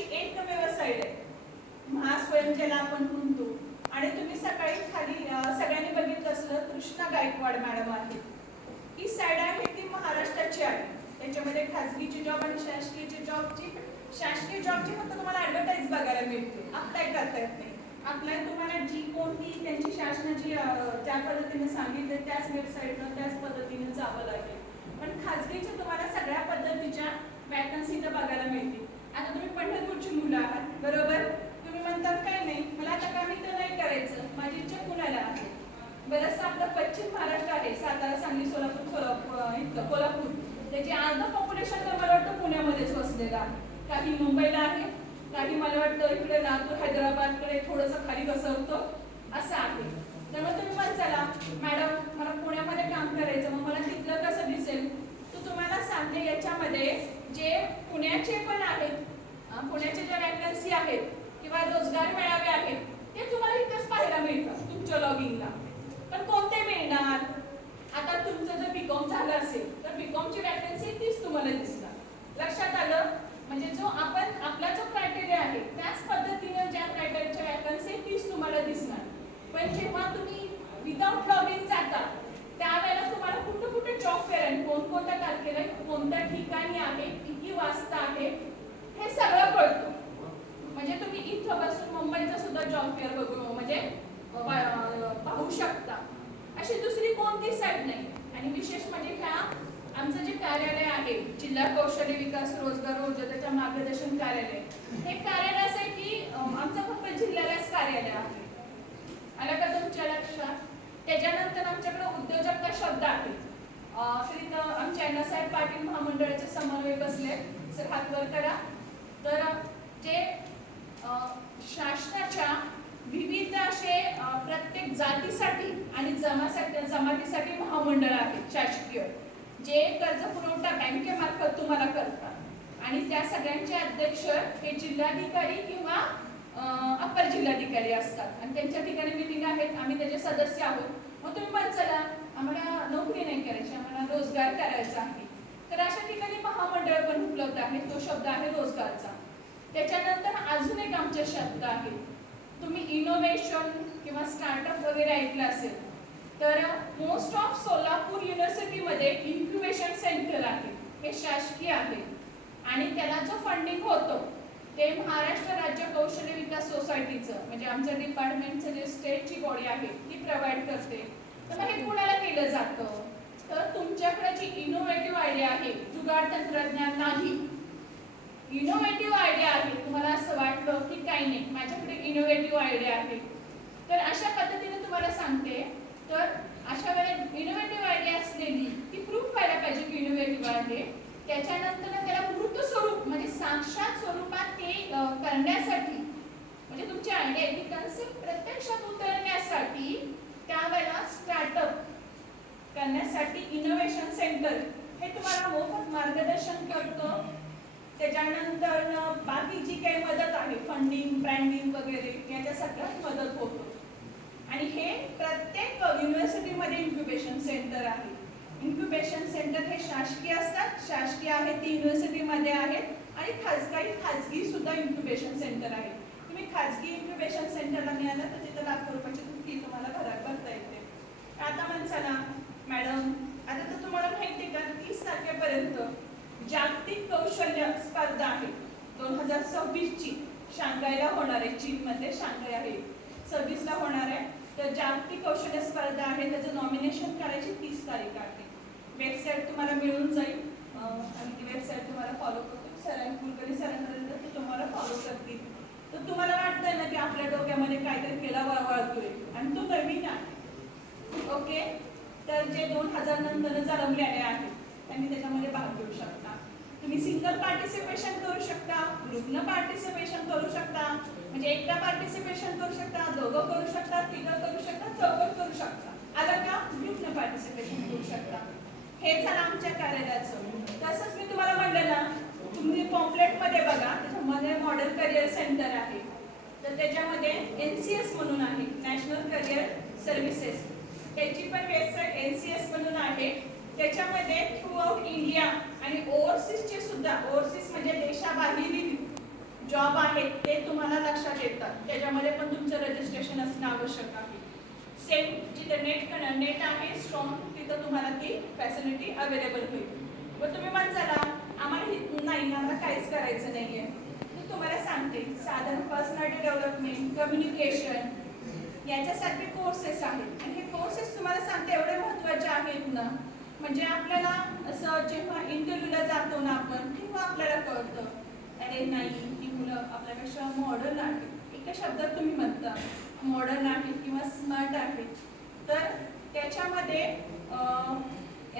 अशी एकमेव साईड आहे. महास्वयं ज्याला आपण म्हणतो. आणि तुम्ही सकाळी खाली सगळ्यांनी बघितलं असलं कृष्णा गायकवाड मॅडम आहे ही साईड आहे ती महाराष्ट्राची आहे. त्याच्यामध्ये खाजगीची जॉब आणि शासकीयची जॉबची शासकीय जॉबची फक्त तुम्हाला ऍडव्हर्टाईज बघायला मिळते. अप्लाय करता येत नाही. अप्लाय तुम्हाला जी कोणती त्यांची शासनाची ज्या पद्धतीने सांगितलं त्याच वेबसाईटनं त्याच पद्धतीने जावं लागेल. पण खाजगीच्या तुम्हाला सगळ्या पद्धतीच्या वॅकन्सी इथं बघायला मिळतील. आता तुम्ही पंढरपूरची मुलं आहात बरोबर? तुम्ही म्हणतात काय नाही मला आता काही तर नाही करायचं माझी इच्छा पुण्याला आहे. बरंचसं आपलं पश्चिम महाराष्ट्र आहे सातारा सांगली सोलापूर सोलापूर इथलं कोल्हापूर. त्याची अर्ध पॉप्युलेशन तर मला वाटतं पुण्यामध्येच वसलेलं आहे. काही मुंबईला आहे काही मला वाटतं इकडे नागपूर हैदराबादकडे थोडंसं खाली घसरतं असं आहे. त्यामुळे तुम्ही पण चला मॅडम मला पुण्यामध्ये काम करायचं मग मला तिथलं कसं दिसेल? तर तुम्हाला सांगते याच्यामध्ये जे पुण्याचे पण आहे पुण्याचे ज्या वॅकन्सी आहेत किंवा रोजगार मेळावे आहेत ते तुम्हाला इथेच पाहायला मिळतात तुमच्या लॉगिंगला पण कोणते मिळणार? आता तुमचं जर बीकॉम झालं असेल तर बीकॉमची वॅकन्सी तीच तुम्हाला दिसणार लक्षात आलं म्हणजे जो आपण आपला जो क्रायटेरिया आहे त्याच पद्धतीने ज्या क्रायटेरियाच्या वॅकन्सी तीच तुम्हाला दिसणार पण जेव्हा तुम्ही विदाउट लॉगिंग जाता त्यावेळेला तुम्हाला कुठं कुठे जॉब फेअर आहे कोणकोणत्या तारखेला आहे, कोणत्या ठिकाणी आहे किती वाजता आहे हे सगळं कळतं म्हणजे तुम्ही इथं बसून मुंबईचा सुद्धा जॉब फेअर बघू म्हणजे पाहू शकता. अशी दुसरी कोणती साईट नाही? आणि विशेष म्हणजे ह्या आमचं जे कार्यालय आहे जिल्हा कौशल्य विकास रोजगार उद्योगाच्या मार्गदर्शन कार्यालय हे कार्यालय असं आहे की आमचं फक्त जिल्ह्यालाच कार्यालय आहे. आलं का तुमच्या लक्षात? त्याच्यानंतर आमच्याकडे उद्योजकता शब्द आहे. श्री आमच्या इथं अण्णासाहेब पाटील महामंडळाचे समन्वय बसले सर हात वर करा. तर जे शासनाच्या विविध असे प्रत्येक जातीसाठी आणि जमासाठी जमातीसाठी महामंडळ आहेत शासकीय जे कर्ज पुरवठा बँकेमार्फत तुम्हाला करतात. आणि त्या सगळ्यांचे अध्यक्ष हे जिल्हाधिकारी किंवा अप्पर जिल्हाधिकारी असतात. आणि त्यांच्या ठिकाणी मिटिंग आहेत आम्ही त्याचे सदस्य आहोत. मग तुम्ही पण चला आम्हाला नोकरी नाही करायची आम्हाला रोजगार करायचा आहे. तर अशा ठिकाणी महामंडळ पण उपलब्ध आहे तो शब्द आहे रोजगारचा. त्याच्यानंतर अजून एक आमचे शब्द आहे तुम्ही इनोव्हेशन किंवा स्टार्टअप वगैरे ऐकलं असेल तर मोस्ट ऑफ सोलापूर युनिव्हर्सिटीमध्ये इन्क्युबेशन सेंटर आहे. हे शासकीय आहे. आणि त्याला जो फंडिंग होतं ते महाराष्ट्र राज्य कौशल्य विकास सोसायटीचं म्हणजे आमच्या डिपार्टमेंटचं जे स्टेटची बॉडी आहे ती प्रोव्हाइड करते. तर मग हे कुणाला केलं जातं? तर तुमच्याकडे जी इनोव्हेटिव्ह आयडिया आहे जुगाड तंत्रज्ञान नाही इनोव्हेटिव्ह आयडिया आहे. तुम्हाला असं वाटलं की काही नाही माझ्याकडे इनोव्हेटिव्ह आयडिया आहे. तर अशा पद्धतीने तुम्हाला सांगते तर अशा वेळेला इनोव्हेटिव्ह आयडिया असलेली ती प्रूफ व्हायला पाहिजे की इनोव्हेटिव्ह आहे. त्याच्यानंतर त्याला मृत स्वरूप म्हणजे साक्षात स्वरूपात ते करण्यासाठी म्हणजे तुमची आयडिया ही कन्सेप्ट प्रत्यक्षात उतरण्यासाठी त्यावेळेला स्टार्टअप करण्यासाठी इनोव्हेशन सेंटर हे तुम्हाला मोफत मार्गदर्शन करतं. त्याच्यानंतर बाकी जी काही मदत आहे फंडिंग ब्रँडिंग वगैरे याच्या सगळ्यात मदत होतो. आणि हे प्रत्येक युनिव्हर्सिटीमध्ये इन्क्युबेशन सेंटर आहे. इन्क्युबेशन सेंटर हे शासकीय असतात. शासकीय आहे ती युनिव्हर्सिटीमध्ये आहेत. आणि खास काही खाजगी सुद्धा इन्क्युबेशन सेंटर आहे. तुम्ही खाजगी इन्क्युबेशन सेंटरला मिळालं तर तिथं लाखो रुपयाची फी तुम्हाला भरा भरता येते. आता म्हणसाला मॅडम आता तर तुम्हाला माहिती आहे का तीस तारखेपर्यंत जागतिक कौशल्य स्पर्धा आहे. दोन हजार सव्वीसची शांघायला होणार आहे चीनमध्ये शांघाय आहे. सव्वीसला होणार आहे. तर जागतिक कौशल्य स्पर्धा आहे. त्याचं नॉमिनेशन करायची तीस तारीख आहे. वेबसाईट तुम्हाला मिळून जाईल. आणि ती वेबसाईट तुम्हाला फॉलो करतो सरांनी कुलकर्णी सरांपर्यंत ते तुम्हाला फॉलो करतील. तर तुम्हाला वाटतंय ना की आपल्या डोक्यामध्ये काहीतरी केला वळतोय. आणि तो नवीन आहे. ओके? तर जे दोन हजार नंतर जन्मलेले आहेत त्यांनी त्याच्यामध्ये भाग घेऊ शकता. तुम्ही सिंगल पार्टिसिपेशन करू शकता ग्रुपनं पार्टिसिपेशन करू शकता म्हणजे एकटा पार्टिसिपेशन करू शकता दोघं करू शकता तिघं करू शकता चौघं करू शकता. आलं का? ग्रुपनं पार्टिसिपेशन करू शकता. हे झालं आमच्या कार्यालयाचं. तसंच मी तुम्हाला म्हणलं ना तुम्ही पॉम्पलेटमध्ये बघा त्याच्यामध्ये मॉडेल करिअर सेंटर आहे. तर त्याच्यामध्ये एन सी एस म्हणून आहे नॅशनल करिअर सर्व्हिसेस त्याची पण वेबसाईट एन सी एस म्हणून आहे. त्याच्यामध्ये थ्रू आउट इंडिया आणि ओव्हरसीजचे सुद्धा ओव्हरसीज म्हणजे देशाबाहेरील जॉब आहेत ते तुम्हाला लक्षात येतात. त्याच्यामध्ये पण तुमचं रजिस्ट्रेशन असणं आवश्यक आहे. सेम जिथे नेट नेट आहे स्ट्रॉंग तिथं तुम्हाला ती फॅसिलिटी अवेलेबल होईल. मग तुम्ही म्हणताला आम्हाला ही नाही आम्हाला काहीच करायचं नाही आहे मी तुम्हाला सांगते साधारण पर्सनॅलिटी डेव्हलपमेंट कम्युनिकेशन याच्यासारखे कोर्सेस आहेत. आणि हे कोर्सेस तुम्हाला सांगते एवढे महत्त्वाचे आहेत ना. म्हणजे आपल्याला असं जेव्हा इंटरव्ह्यूला जातो ना आपण तेव्हा आपल्याला कळतं अरे नाही ही मुलं आपल्यापेक्षा मॉडर्न आहेत. एका शब्दात तुम्ही म्हणता मॉडर्न आहेत किंवा स्मार्ट आहेत. तर त्याच्यामध्ये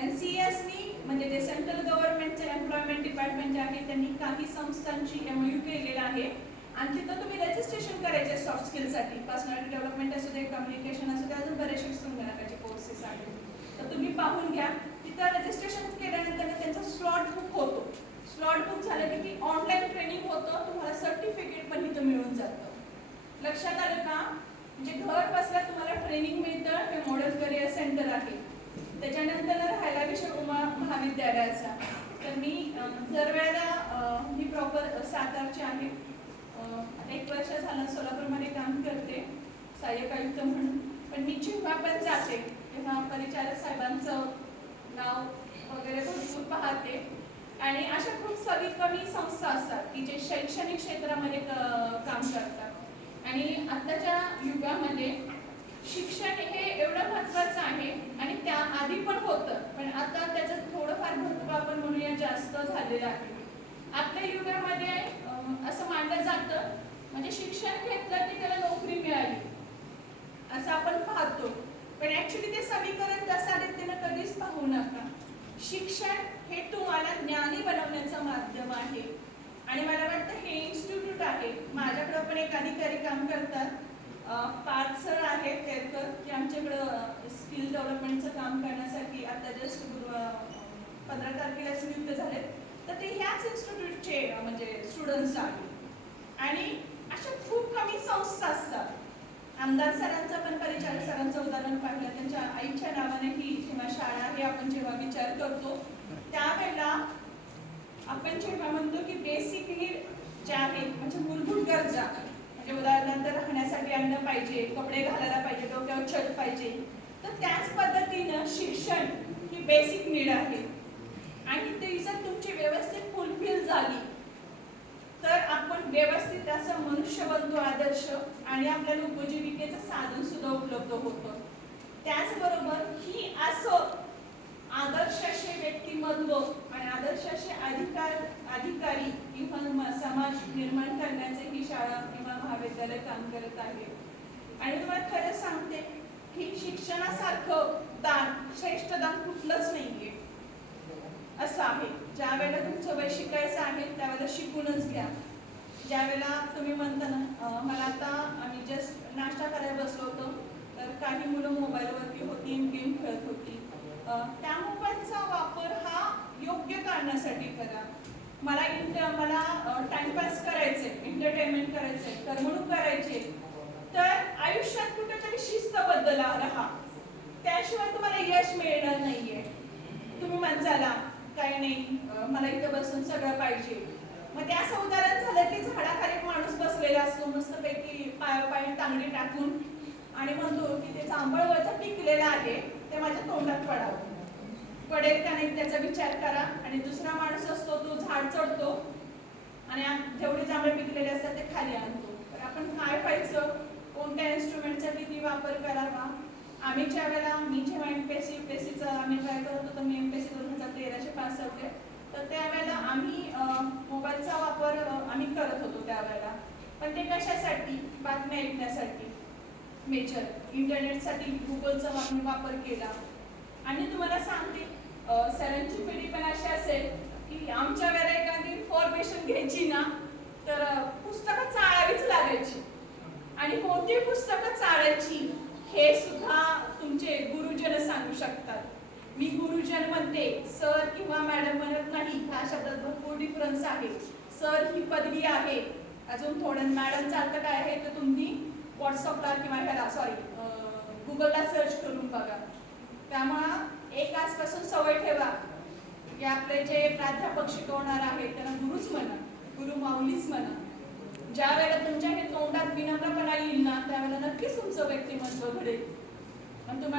एन सी एसनी म्हणजे जे सेंट्रल गव्हर्नमेंटचे एम्प्लॉयमेंट डिपार्टमेंट जे आहे त्यांनी काही संस्थांची एम यू केलेलं आहे. आणि तिथं तुम्ही रजिस्ट्रेशन करायचे सॉफ्ट स्किलसाठी पर्सनॅलिटी डेव्हलपमेंट असू दे कम्युनिकेशन असू दे अजून बरेचसे संगणकाचे कोर्सेस आहेत. तर तुम्ही पाहून घ्या. तिथं रजिस्ट्रेशन केल्यानंतर त्यांचा स्लॉट बुक होतो. स्लॉट बुक झालं की ऑनलाईन ट्रेनिंग होतं. तुम्हाला सर्टिफिकेट पण इथं मिळून जातं. लक्षात आलं का? म्हणजे घर बसल्या तुम्हाला ट्रेनिंग मिळतं. हे मॉडेल करिअर सेंटर आहे. त्याच्यानंतर राहायला विषय उमा महाविद्यालयाचा. तर मी दर वेळेला मी प्रॉपर सातारची आहे. एक वर्ष झालं सोलापूरमध्ये काम करते. सहाय्यक आयुक्त म्हणून. पण मी जेव्हा पण जाते. तेव्हा परिचारक साहेबांचं नाव वगैरे भरपूर पाहते. आणि अशा खूप सगळी कमी संस्था असतात की जे शैक्षणिक क्षेत्रामध्ये काम करतात. आणि आत्ताच्या युगामध्ये शिक्षण हे एवढं महत्वाचं आहे आणि त्या आधी पण होतं पण आता त्याचं थोडंफार महत्त्व आपण म्हणूया जास्त झालेलं आहे. आपल्या युगामध्ये असं मानलं जातं म्हणजे शिक्षण घेतलं की त्याला नोकरी मिळाली. असं आपण पाहतो. पण ऍक्च्युली ते समीकरण तसा रीतीनं कधीच पाहू नका. शिक्षण हे तुम्हाला ज्ञानी बनवण्याचं माध्यम आहे. आणि मला वाटतं हे इन्स्टिट्यूट आहे. माझ्याकडं पण एक अधिकारी काम करतात. पाच सर आहेत केरकर की आमच्याकडं स्किल डेव्हलपमेंटचं काम करण्यासाठी आता जस्ट पंधरा तारखेलाच नियुक्त झालेत. तर ते ह्याच इन्स्टिट्यूटचे म्हणजे स्टुडंट्स आहेत. आणि अशा खूप कमी संस्था असतात. आमदार सरांचा पण सरांचं उदाहरण पाहिलं. त्यांच्या आईच्या नावाने ही जेव्हा शाळा हे आपण जेव्हा विचार करतो त्यावेळेला आपण जेव्हा म्हणतो की बेसिक नीड ज्या आहेत म्हणजे मूलभूत गरजा म्हणजे उदाहरणार्थ राहण्यासाठी अन्न पाहिजे कपडे घालायला पाहिजे डोक्यावर छत पाहिजे तर त्याच पद्धतीनं शिक्षण ही बेसिक नीड आहे. आणि ती जर तुमची व्यवस्थित फुलफिल झाली तर आपण व्यवस्थित असं मनुष्य बनतो आदर्श आणि आपल्याला उपजीविकेचं साधन सुद्धा उपलब्ध होतं. त्याचबरोबर ही असं आदर्श व्यक्तिमत्व आणि आदर्श अधिकार अधिकारी किंवा समाज निर्माण करण्याचे ही शाळा किंवा महाविद्यालय काम करत आहे. आणि तुम्हाला खरं सांगते की शिक्षणासारखं दान श्रेष्ठ दान कुठलंच नाहीये. असं आहे. ज्या वेळेला तुमचं वय आहे त्यावेळेला शिकूनच घ्या. ज्या वेळेला तुम्ही म्हणता ना मला आता आम्ही जस्ट नाश्ता करायला बसलो होतो तर काही मुलं मोबाईलवरती होती गेम खेळत होती. त्या मोबाईलचा वापर हा योग्य कारणासाठी करा. मला इंट मला टाइमपास करायचे एंटरटेनमेंट करायचे करमणूक करायचे तर आयुष्यात कुठेतरी शिस्त बदला राहा त्याशिवाय तुम्हाला यश मिळणार नाहीये. तुम्ही म्हणसाला काही नाही. मला इथं बसून सगळं पाहिजे. मग ते असं उदाहरण झालं की झाडाखाली एक माणूस बसलेला असतो मस्तपैकी पाय पाय तांगडी टाकून आणि म्हणतो की ते जांभळवरचं पिकलेलं आहे ते माझ्या तोंडात पडावं. पडेल का नाही त्याचा विचार करा. आणि दुसरा माणूस असतो तो झाड चढतो आणि जेवढे जांभळे पिकलेले असतात ते खाली आणतो. तर आपण काय पाहिजे कोणत्या इन्स्ट्रुमेंटचा किती वापर करावा? आम्ही ज्या वेळेला मी जेव्हा M P S C U P S सीचा आम्ही ट्राय करत होतो मी एम पी एस सी दोन हजार तेराशे पास होते तर त्यावेळेला आम्ही मोबाईलचा वापर आम्ही करत होतो त्यावेळेला. पण ते कशासाठी? बातम्या ऐकण्यासाठी. मेजर इंटरनेटसाठी गुगलचा आम्ही वापर केला. आणि तुम्हाला सांगते सरांची पिढी पण अशी असेल की आमच्या वेळेला एखादी इन्फॉर्मेशन घ्यायची ना तर पुस्तकं चाळावीच लागायची. आणि कोणती पुस्तकं चाळायची हे सुद्धा तुमचे गुरुजन सांगू शकतात. मी गुरुजन म्हणते सर किंवा मॅडम म्हणत नाही. ह्या शब्दात भरपूर डिफरन्स आहे. सर ही पदवी आहे. अजून थोडं मॅडम चालतं काय आहे तर तुम्ही व्हॉट्सअपला किंवा ह्याला सॉरी गुगलला सर्च करून बघा. त्यामुळं एक आजपासून सवय ठेवा. की आपले जे प्राध्यापक शिकवणार आहेत त्यांना गुरुच म्हणा गुरु माऊलीच म्हणा. ज्या वेळेला तुमच्या हे तोंडात विनम्रपणा येईल ना त्यावेळेला नक्कीच तुमचं व्यक्तिमत्व घडेल. आणि तुम्हाला